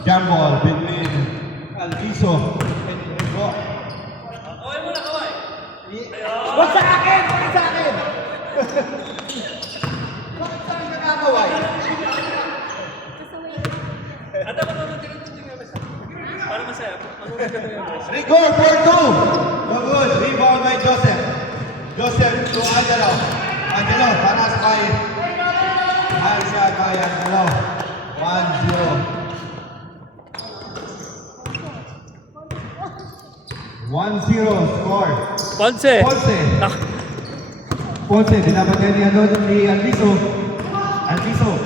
Jump ball between Alviso and Rigo. Kaway muna, kaway. Wag sa akin! Wag sa akin! Bakit saan nakakaway? At dapat mamuntirin yung mesa. Para masaya. Mamuntirin yung mesa. Rigor for 2. No good. Rebound by Joseph. Joseph to Angelo. Angelo, panas by Aisha by Angelo. 1-0. 1-0 score. Ponce. Ponce. Ah, Ponce, dinapatay ni Alviso. Alviso.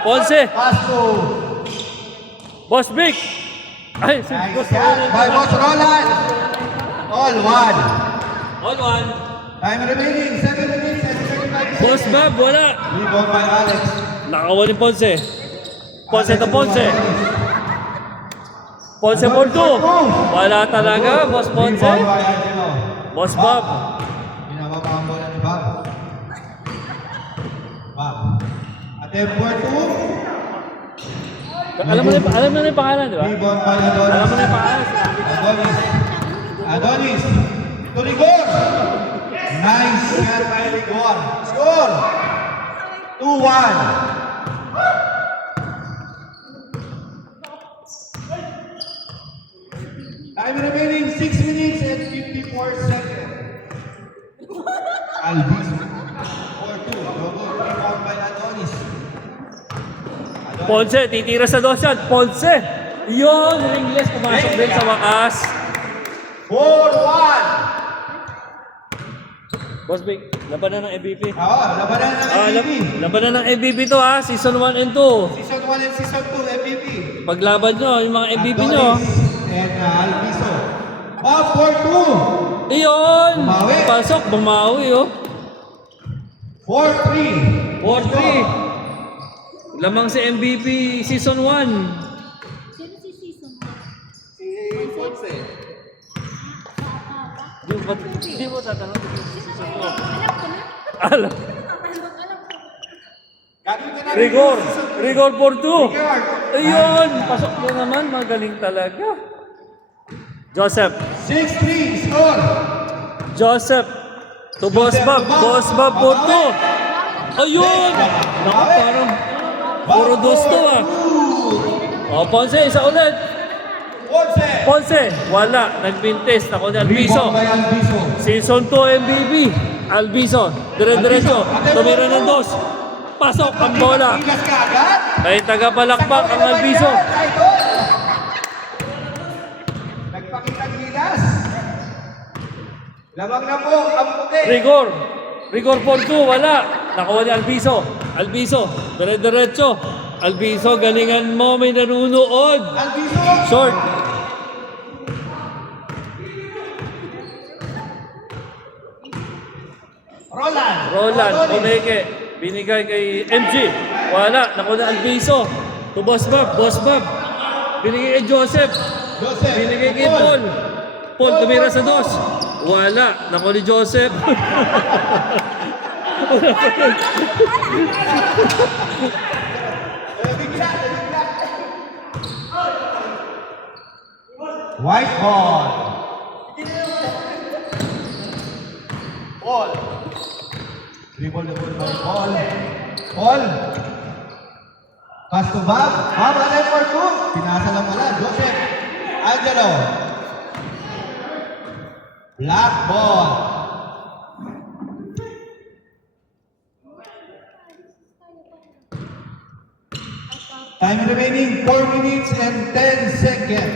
Ponce. Pass to Boss Vic. Ay, si nice Boss shot by Boss Roland. All one. All one. Time remaining 7 minutes and 35 Boss seconds. Bob, wala. Rebound by Alex. Nakawa ni Ponce. Ponce to Alex Ponce. Ponce for 2. Wala talaga, Boss Ponce. Rebound by Angelo. Boss Bob. Pinababa ang bola ni Bob. Bob. Attempt for 2. Alam mo na yung pangalan, di ba? Rebound by Adonis. Alam mo na yung pangalan. Adonis. Adonis. To Rigor. Nice shot by Rigor. Score. 2-1. Time remaining 6 minutes and 54 seconds. Alviso. 4-2. Double rebound by Adonis. Ponce, titira sa dos yan. Ponce. Yun, ringless. Pumasok din sa wakas. 4-1. Boss Vic, labanan ng MVP. Oo, labanan ng MVP. Labanan ng MVP to ha. Season 1 and 2. Season 1 and Season 2 MVP. Paglaban nyo, yung mga MVP nyo. Adonis and Alviso. Bob for 2. Iyon! Bumawi. Pasok, bumawi oh. 4-3. 4-3. Lamang si MVP Season 1. Sino si Season? Si Ponce. Di mo tatanong si Season 2. Alam ko na. Alam. Alam ko. Gagawin ka na Rigor. Season 2. Rigor for 2. Rigor. Ayun! Pasok na naman. Magaling talaga. Joseph. 6-3 score. Joseph. To Boss Bob. Boss Bob for 2. Ayun! Naku, parang puro dos to ah. O, Ponce, isa ulit. Ponce. Ponce, wala. Nagpintes. Ako ni Alviso. Rebound by Alviso. Season 2 MVP. Alviso. Dire-diretso. Tumira ng dos. Pasok ang bola. Igas ka agad. May tagapalakpak ang Alviso. Nagpakita gilas. Lamang na po ang puti. Rigor. Rigor for 2. Wala. Nakuha ni Alviso. Alviso. Dire-diretso. Alviso, galingan mo. May nanunood. Alviso. Short. Roland. Roland, Omeke, binigay kay MG. Wala, nakuha na Alviso. To Boss Bob, Boss Bob. Binigay kay Joseph. Joseph. Binigay kay Paul. Paul, tumira sa dos. Wala, nakuha ni Joseph. Bigla. White ball. Paul. Dribble the ball by Paul. Paul. Pass to Bob. Bob, attempt for 2. Pinasa lang pala. Joseph. Angelo. Black ball. Time remaining 4 minutes and 10 seconds.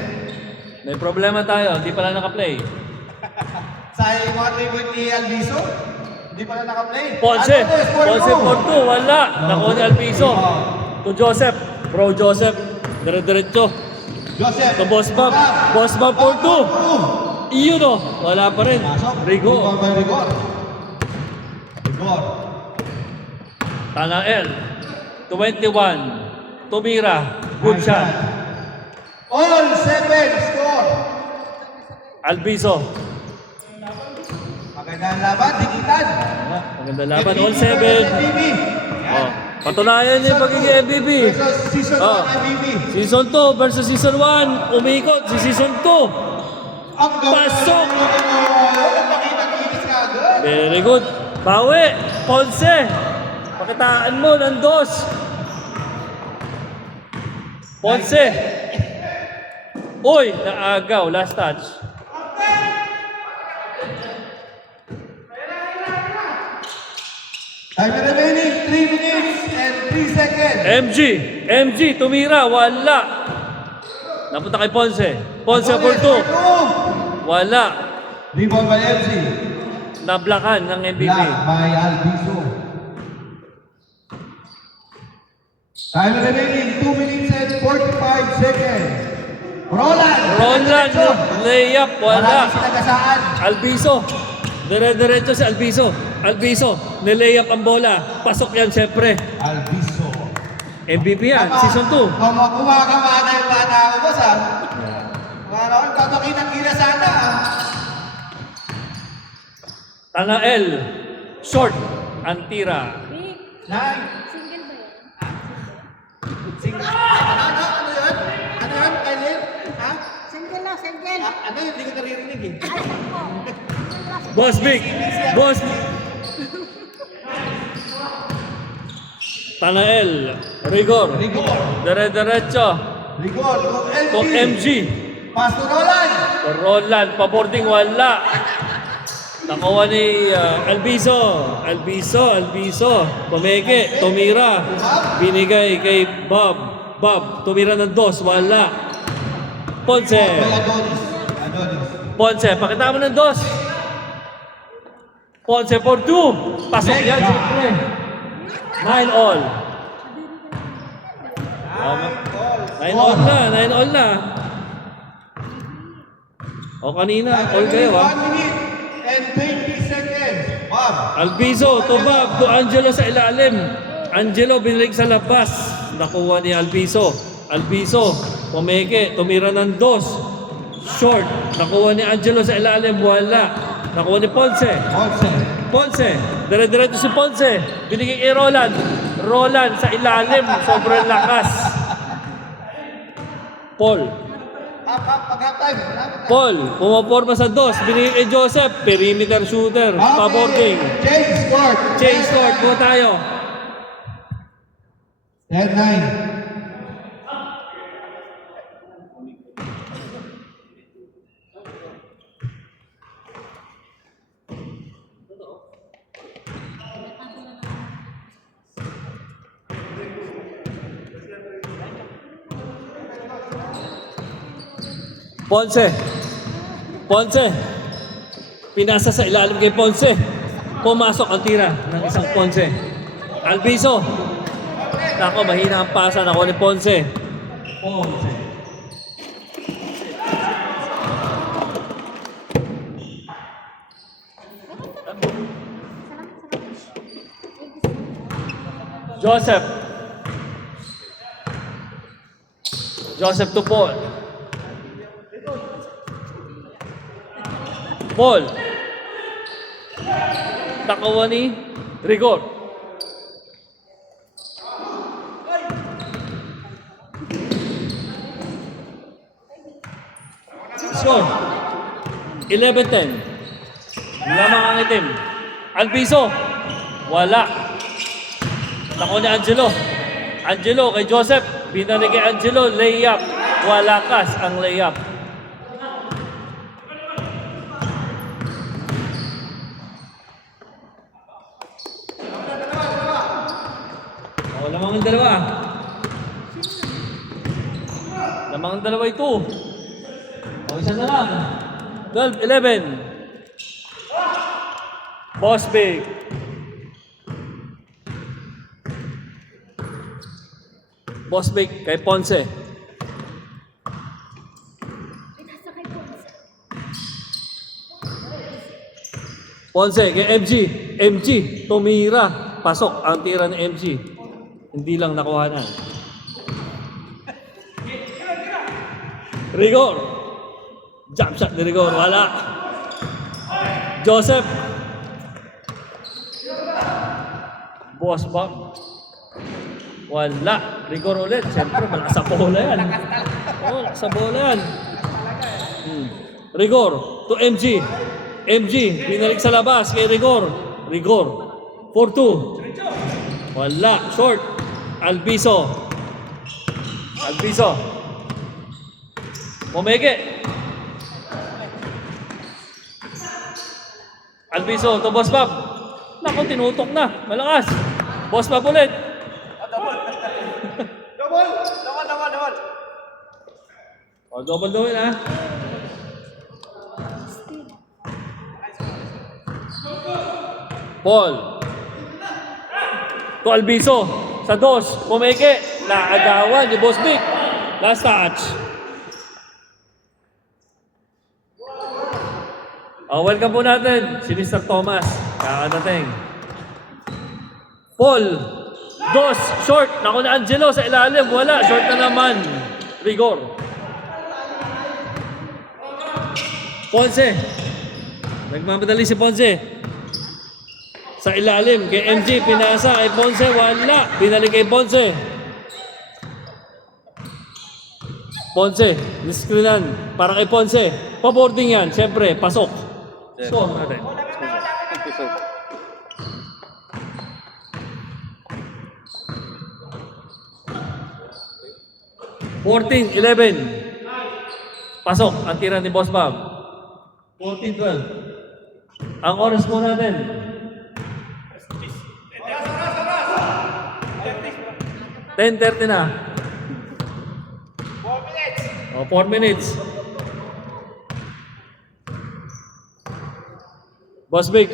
May problema tayo, hindi pala naka-play. Sa mga tribute ni Alviso, hindi pala naka-play. Ponce, Adonis, Ponce 4-2. for 2, wala. Nakuha ni Alviso. To Joseph, Bro Joseph. Dire-diretso. Joseph. To Boss Bob, Boss Bob for 2. Iyon o, wala pa rin. Rigo. Rigor. Rigor. Tanael. 21. Tumira. Good shot. All 7 score. Alviso. Magandang laban, dikitan. Maganda laban. All 7. MVP. Oh. Patunayan niya yung pagiging MVP. Versus Season Oh. 1 MVP. Season 2 versus Season 1. Umikot si Season 2. Ang ganda. Pasok! Nakita-kinis ka agad. Very good. Bawi. Ponce. Pakitaan mo ng dos. Ponce. Uy, naagaw. Last touch. Time remaining 3 minutes and 3 seconds. MG, tumira, wala. Napunta kay Ponce. Ponce for 2. Wala. Rebound by MC. Nablakan ng MVP. Block by Albizo. Time remaining 2 minutes and 45 seconds. Roland. Roland, layup, wala. Marami sila kasaan. Albizo. Dire-diretso si Albizo. Albizo, nilayup ang bola. Pasok yan, syempre. Albizo. MVP yan, Season 2. Kumakamana yung bata ako, boss, ha? Kumana ko, tatokitang-kita sana, ha? Tanael, short, ang tira. Big. Nine. Single ba yan? Ano yun? Ano yun, Kailin? Ha? Single na, single. Ano yun? Hindi ko naririnig, eh. Alam ko. Boss Big, Boss. Tanael, Rigor, Rigor. dire-diretso. Rigor. Kung MG, Pass to Roland. Roland, paboarding, wala. Nakuha ni Albizo. Pumeke, tumira. Binigay kay Bob, tumira ng dos, wala. Ponce, By Adonis. Ponce, pakita mo ng dos. Ponce for 2. Pasok yan, siyempre. 9 all. 9 all na. O kanina, all kayo ha. 1 minute and 20 seconds. Bob. Albizo to Bob, to Angelo sa ilalim. Angelo binilig sa labas. Nakuha ni Albizo. Albizo, pumeke, tumira ng dos. Short, nakuha ni Angelo sa ilalim, wala. Nakuha ni Ponce. Ponce, dire-diretso si Ponce. Binigay kay Roland. Roland sa ilalim, sobrang lakas. Paul, Paul, pumaporma sa dos. Binigay kay Joseph, perimeter shooter, paboarding. Change court po tayo. 10-9. Ponce, pinasa sa ilalim kay Ponce. Pumasok ang tira ng isang Ponce. Albizo, nako, mahina ang pasa, nako ni Ponce. Joseph to Paul. Takawa ni Rigor. Score 11-10. Lamang ang itim. Albizo, wala. Takawa ni Angelo kay Joseph. Binalik kay Angelo, layup. Wala kas ang layup. Lamang ang dalawa. Lamang ang dalawa ito. O, isa na lang. 12-11. Boss Big. Boss Big kay Ponce. Pinasa kay Ponce. Ponce kay MG, tumira. Pasok ang tira ng MG. Hindi lang nakuhanan. Rigor. Jump shot ni Rigor. Wala. Joseph. Boss Bob. Wala. Rigor ulit. Siyempre, malakas sa bola yan. Oo, malakas sa bola yan. Rigor to MG. MG, binalik sa labas kay Rigor. Rigor. 4-2. Wala. Short. Albiso. Albiso. Pumeke. Albiso to Boss Bob. Naku, tinutok na. Malakas. Boss Bob ulit. O, double ha. Paul. To Albiso. Sa dos. Pumeke. Naagawan ni Boss Vic. Last touch. Welcome po natin si Mr. Thomas. Kakadating. Paul. Dos. Short. Naku na Angelo sa ilalim. Wala. Short na naman. Rigor. Ponce. Nagmamadali si Ponce. Sa ilalim. Kay MG. Pinasa kay Ponce. Wala. Binalik kay Ponce. Ponce. Niscreenan. Para kay Ponce. Pa-boarding yan. Siyempre. Pasok. Score natin. 14-11. Pasok ang tira ni Boss Bob. 14-12. Ang oras po natin. 10:30 na. 4 minutes. Boss Big.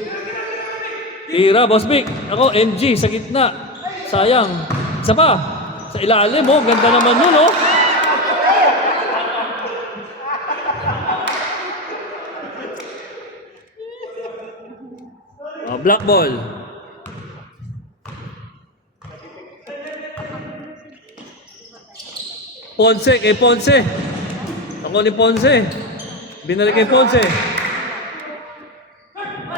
Tira, Boss Big. Ako, MG sa gitna. Sayang. Isa pa. Sa ilalim, oh. Ganda naman yun, oh. Black ball. Ponce, kay Ponce. Ako ni Ponce. Binalik kay Ponce.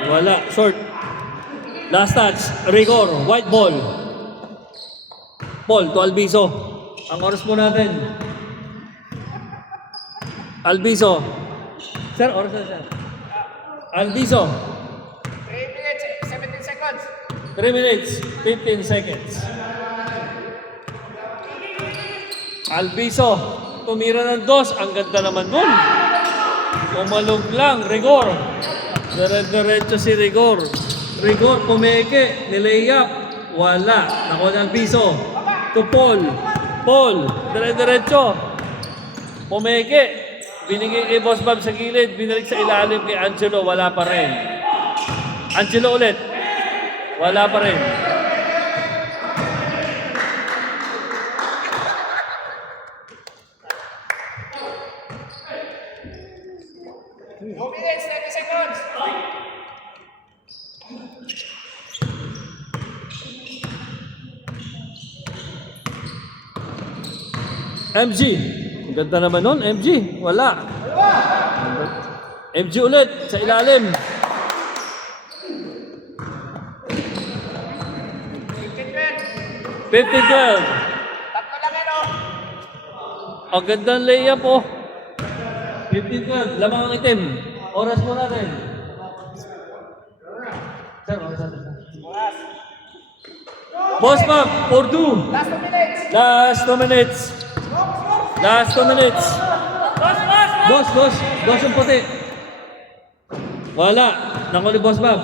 Wala, short. Last touch, Rigor, white ball. Paul to Albiso. Ang oras po natin. Albiso. Sir, oras na sir. Albiso. 3 minutes, 17 seconds. 3 minutes, 15 seconds. Albiso, tumira ng dos. Ang ganda naman nun. Umalog lang, Rigor. Dire-diretso si Rigor. Rigor, pumeke, nilayap. Wala. Nakuha ng Albiso. To Paul. Paul, dire-diretso. Pumeke. Binigay kay Boss Bob sa gilid. Binalik sa ilalim kay Angelo. Wala pa rin. Angelo ulit. Wala pa rin. Two minutes, 30 seconds. MG. Ang ganda naman nun, MG. Wala. MG ulit sa ilalim. 15-12. Tatlo lang yan, oh. Ang ganda ng layup, oh. 15-12. Lamang ang itim. Oras mo natin. Sir, oras natin. Boss Bob, 4-2. Last 2 minutes. Last 2 minutes. Last 2 minutes. Boss yung puti. Wala. Nakuli Boss Bob.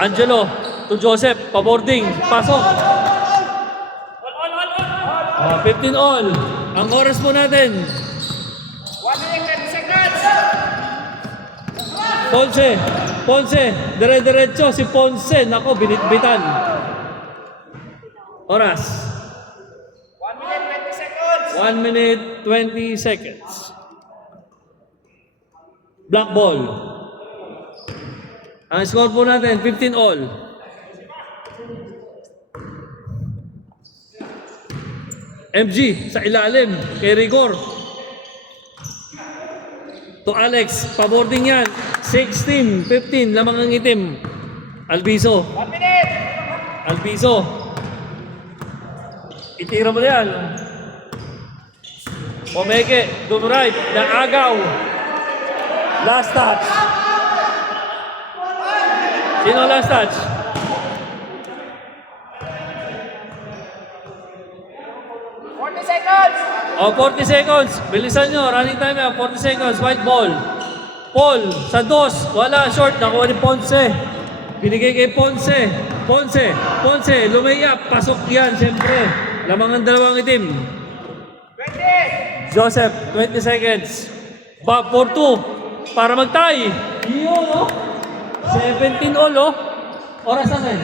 Angelo to Joseph. Paboarding. Pasok. 15 all. Ang oras mo natin. 1 minute, 30 seconds. Ponce. Dire-diretso si Ponce. Nako, binitbitan. Oras. 1 minute, 20 seconds. 1 minute, 20 seconds. Black ball. Ang score po natin, 15 all. MG sa ilalim kay Rigor. To Alex, paboarding yan. 16, 15, lamang ang itim. Albiso. 1 minute. Albiso. Itira mo yan. Pomeke, to the right. Naagaw. Last touch. Sino last touch? Forty seconds. O, 40 seconds. Bilisan nyo. Running time yan. 40 seconds. White ball. Paul, Santos. Wala. Short. Nakuha ni Ponce. Binigay kay Ponce. Ponce. Lumayap. Pasok yan, siyempre. Lamang ang dalawang itim. 20. Joseph, 20 seconds. Bob, 4-2. Para mag-tie. Yun, oh. 17 all, oh. Oras na rin.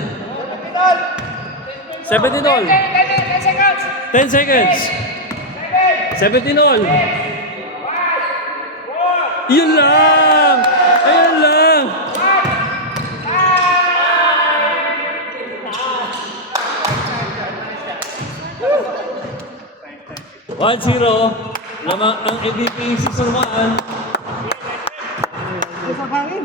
17 all. 10 seconds. 10 seconds. 17 all. 4. Yun lang. Ayun lang. 1-0. Lamang ang MVP season 1. Isang hangin.